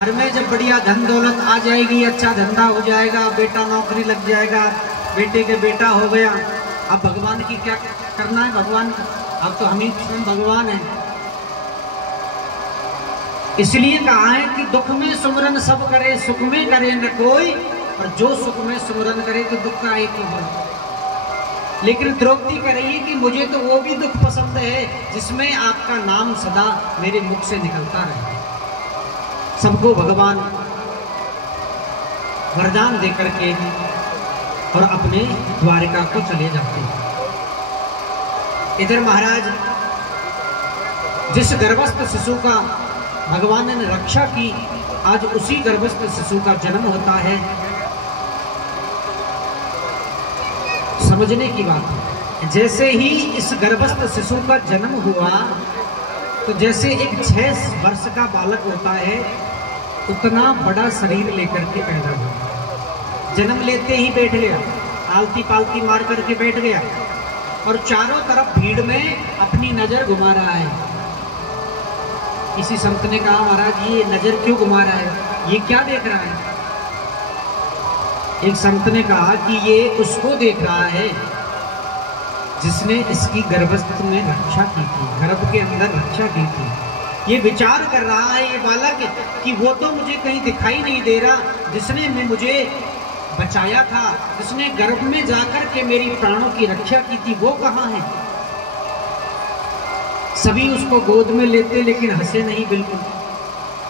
घर में जब बढ़िया धन दौलत आ जाएगी, अच्छा धंधा हो जाएगा, बेटा नौकरी लग जाएगा, बेटे के बेटा हो गया, अब भगवान की क्या करना है? भगवान अब तो हम ही स्वयं भगवान हैं। इसलिए कहा है कि दुख में सुमरन सब करे, सुख में करे न कोई, और जो सुख में सुमरन करे तो दुख का एक ही हो। लेकिन द्रौपदी कह रही है कि मुझे तो वो भी दुख पसंद है जिसमें आपका नाम सदा मेरे मुख से निकलता रहे। सबको भगवान वरदान देकर के और अपने द्वारिका को चले जाते हैं। इधर महाराज जिस गर्भस्थ शिशु का भगवान ने रक्षा की, आज उसी गर्भस्थ शिशु का जन्म होता है। समझने की बात है, जैसे ही इस गर्भस्थ शिशु का जन्म हुआ तो जैसे एक 6 वर्ष का बालक होता है उतना बड़ा शरीर लेकर के पैदा हुआ। जन्म लेते ही बैठ गया, आलती पालती मार करके बैठ गया और चारों तरफ भीड़ में अपनी नजर घुमा रहा है। किसी संत ने कहा, महाराज ये नजर क्यों घुमा रहा है, ये क्या देख रहा है? एक संत ने कहा कि ये उसको देख रहा है जिसने इसकी गर्भस्थ में रक्षा की थी, गर्भ के अंदर रक्षा की थी। ये विचार कर रहा है ये बालक कि वो तो मुझे कहीं दिखाई नहीं दे रहा, जिसने मुझे बचाया था, जिसने गर्भ में जाकर के मेरी प्राणों की रक्षा की थी, वो कहाँ है? सभी उसको गोद में लेते लेकिन हंसे नहीं, बिल्कुल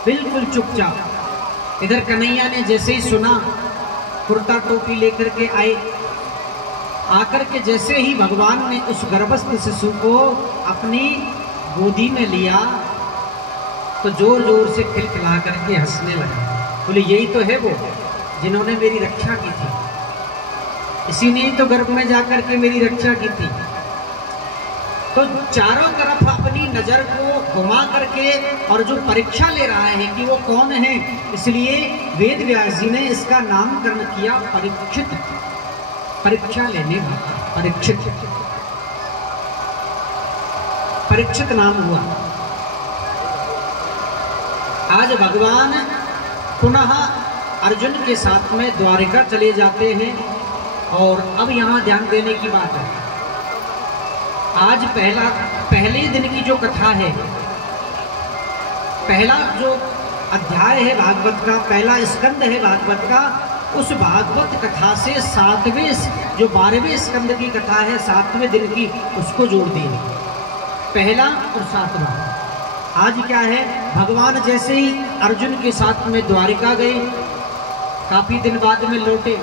बिल्कुल चुपचाप। इधर कन्हैया ने जैसे ही सुना, कुर्ता टोपी लेकर के आए, आकर के जैसे ही भगवान ने उस गर्भस्थ शिशु को अपनी गोदी में लिया तो जोर जोर से खिलखिला करके हंसने लगा। बोले यही तो है वो जिन्होंने मेरी रक्षा की थी, इसी ने तो गर्भ में जाकर के मेरी रक्षा की थी। तो चारों तरफ अपनी नजर को घुमा करके और जो परीक्षा ले रहा है कि वो कौन है, इसलिए वेद व्यास जी ने इसका नामकरण किया परीक्षित। परीक्षा लेने वाला परीक्षित, परीक्षित नाम हुआ। आज भगवान पुनः अर्जुन के साथ में द्वारिका चले जाते हैं। और अब यहाँ ध्यान देने की बात है, आज पहले दिन की जो कथा है, पहला जो अध्याय है भागवत का, पहला स्कंद है भागवत का, उस भागवत कथा से 7वें जो 12वें स्कंद की कथा है 7वें दिन की, उसको जोड़ दिए, पहला और 7वां। आज क्या है, भगवान जैसे ही अर्जुन के साथ में द्वारिका गए, काफी दिन बाद में लौटे,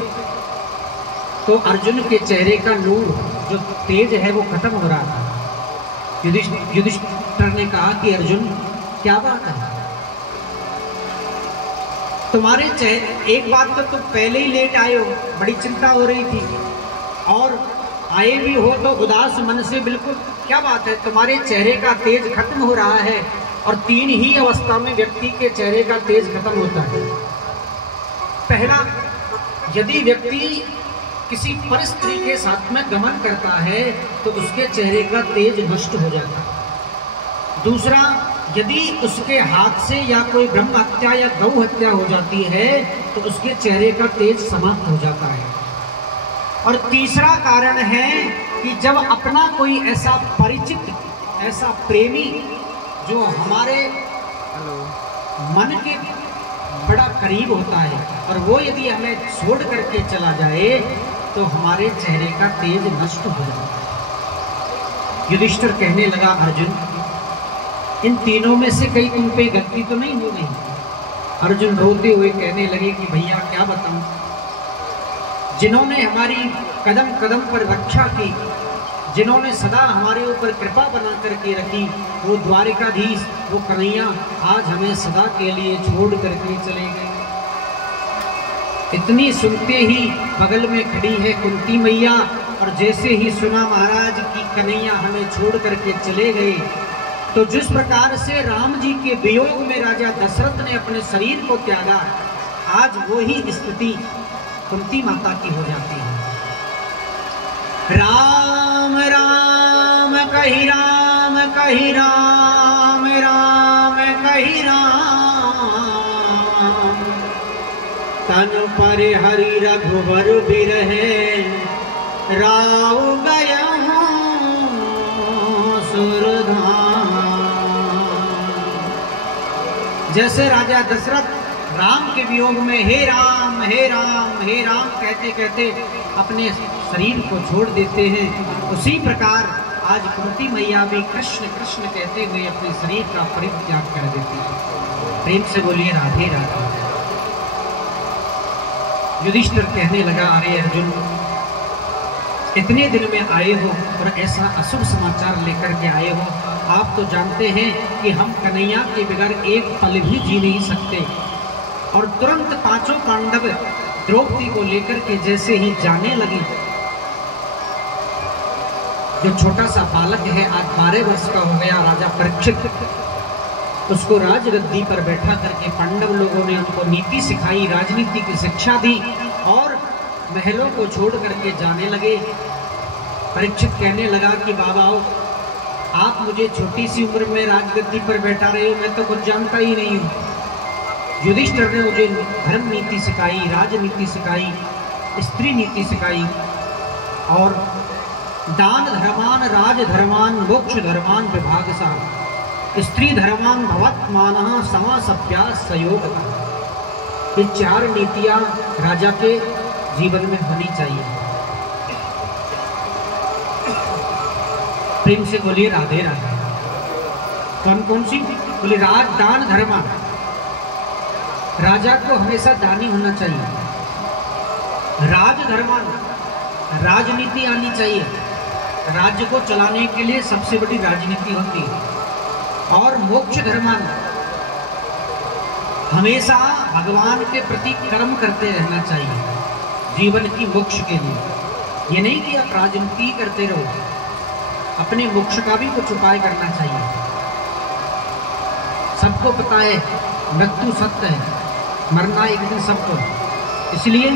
तो अर्जुन के चेहरे का नूर जो तेज है वो खत्म हो रहा था। युधिष्ठिर ने कहा कि अर्जुन क्या बात है, तुम्हारे चेहरे, एक बात तो तुम पहले ही लेट आए हो, बड़ी चिंता हो रही थी, और आए भी हो तो उदास मन से, बिल्कुल क्या बात है, तुम्हारे चेहरे का तेज खत्म हो रहा है। और 3 ही अवस्था में व्यक्ति के चेहरे का तेज खत्म होता है। पहला, यदि व्यक्ति किसी परिस्थिति के साथ में गमन करता है तो उसके चेहरे का तेज नष्ट हो जाता है। दूसरा, यदि उसके हाथ से या कोई ब्रह्म हत्या या गौ हत्या हो जाती है तो उसके चेहरे का तेज समाप्त हो जाता है। और तीसरा कारण है कि जब अपना कोई ऐसा परिचित, ऐसा प्रेमी जो हमारे मन के बड़ा करीब होता है और वो यदि हमें छोड़ करके चला जाए तो हमारे चेहरे का तेज नष्ट हो जाता है। युधिष्ठिर कहने लगा, अर्जुन इन तीनों में से कहीं तुम पे गलती तो नहीं हो गई? अर्जुन रोते हुए कहने लगे कि भैया क्या बताऊं, जिन्होंने हमारी कदम कदम पर रक्षा की, जिन्होंने सदा हमारे ऊपर कृपा बना करके रखी, वो द्वारिकाधीश, वो कन्हैया आज हमें सदा के लिए छोड़ करके चले गए। इतनी सुनते ही बगल में खड़ी है कुंती मैया, और जैसे ही सुना महाराज की कन्हैया हमें छोड़ करके चले गए, तो जिस प्रकार से राम जी के वियोग में राजा दशरथ ने अपने शरीर को त्यागा, आज वो ही स्थिति कुंती माता की हो जाती है। राम राम कही राम कही राम, राम कही राम, तन पर हरि रघुवर बिरहे राव गया सुरधाम। जैसे राजा दशरथ राम के वियोग में हे राम हे राम हे राम कहते कहते अपने शरीर को छोड़ देते हैं, उसी प्रकार आज कुंती मैया भी कृष्ण कृष्ण कहते हुए अपने शरीर का परित्याग कर देती है। प्रेम से बोलिए राधे राधे। युधिष्ठिर कहने लगा, अरे अर्जुन, इतने दिन में आए हो और ऐसा अशुभ समाचार लेकर के आए हो। आप तो जानते हैं कि हम कन्हैया के बगैर एक पल भी जी नहीं सकते। और तुरंत पांचों पांडव द्रौपदी को लेकर के जैसे ही जाने लगे, जो छोटा सा बालक है आज 12 वर्ष का हो गया, राजा परीक्षित, उसको राजगद्दी पर बैठा करके पांडव लोगों ने उनको नीति सिखाई, राजनीति की शिक्षा दी और महलों को छोड़ करके जाने लगे। परीक्षित कहने लगा कि बाबा आप मुझे छोटी सी उम्र में राजगद्दी पर बैठा रहे हो, मैं तो कुछ जानता ही नहीं हूँ। युधिष्ठिर ने मुझे धर्म नीति सिखाई, राजनीति सिखाई, स्त्री नीति सिखाई और दान धर्मान राज धर्मान मोक्ष धर्मान विभाग सा स्त्री धर्मान भवत्मानः समासभ्यास संयोग। ये 4 नीतियां राजा के जीवन में होनी चाहिए। प्रेम से बोलिए राधे राधे। कौन कौन सी? बोले राज दान धर्म। राजा को हमेशा दानी होना चाहिए। राज धर्मान, राजनीति आनी चाहिए। राज्य को चलाने के लिए सबसे बड़ी राजनीति होती है। और मोक्ष धर्मान, हमेशा भगवान के प्रति कर्म करते रहना चाहिए जीवन की मोक्ष के लिए। ये नहीं कि आप राजनीति करते रहो, अपने मोक्ष का भी कुछ उपाय करना चाहिए। सबको पता है मृत्यु सत्य है, मरना एक दिन सबको, इसलिए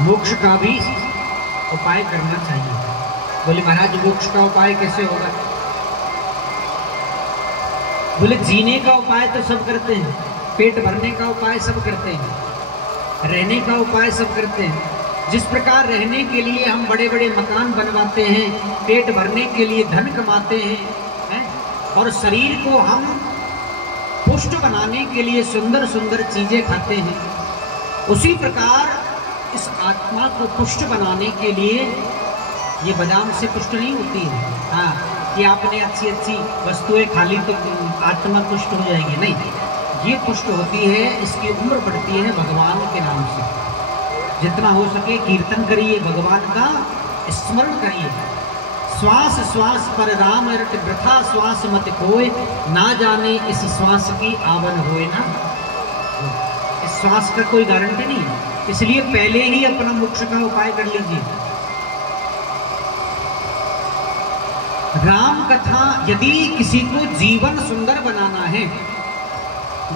मोक्ष का भी उपाय करना चाहिए। बोले महाराज मोक्ष का उपाय कैसे होगा? बोले जीने का उपाय तो सब करते हैं, पेट भरने का उपाय सब करते हैं, रहने का उपाय सब करते हैं। जिस प्रकार रहने के लिए हम बड़े बड़े मकान बनवाते हैं, पेट भरने के लिए धन कमाते हैं, और शरीर को हम पुष्ट बनाने के लिए सुंदर सुंदर चीजें खाते हैं, उसी प्रकार इस आत्मा को पुष्ट बनाने के लिए ये बादाम से पुष्ट नहीं होती है। हाँ, कि आपने अच्छी अच्छी वस्तुएं खा ली तो आत्मा पुष्ट हो जाएगी, नहीं। ये पुष्ट होती है, इसकी उम्र बढ़ती है भगवान के नाम से। जितना हो सके कीर्तन करिए, भगवान का स्मरण करिए। श्वास श्वास पर राम रट वृथा श्वास मत खोए, ना जाने इस श्वास की आवन होए ना। इस श्वास का कोई गारंटी नहीं है, इसलिए पहले ही अपना मोक्ष का उपाय कर लीजिए। राम कथा, यदि किसी को जीवन सुंदर बनाना है,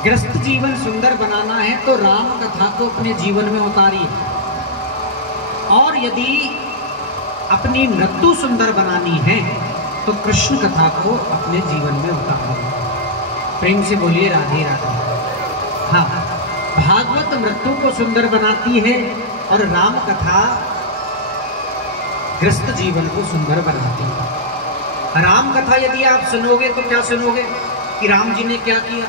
ग्रस्त जीवन सुंदर बनाना है, तो राम कथा को अपने जीवन में उतारिए। और यदि अपनी मृत्यु सुंदर बनानी है तो कृष्ण कथा को अपने जीवन में उतारिए। प्रेम से बोलिए राधे राधे। हाँ, भागवत मृत्यु को सुंदर बनाती है और राम कथा ग्रस्त जीवन को सुंदर बनाती है। राम कथा यदि आप सुनोगे तो क्या सुनोगे कि राम जी ने क्या किया,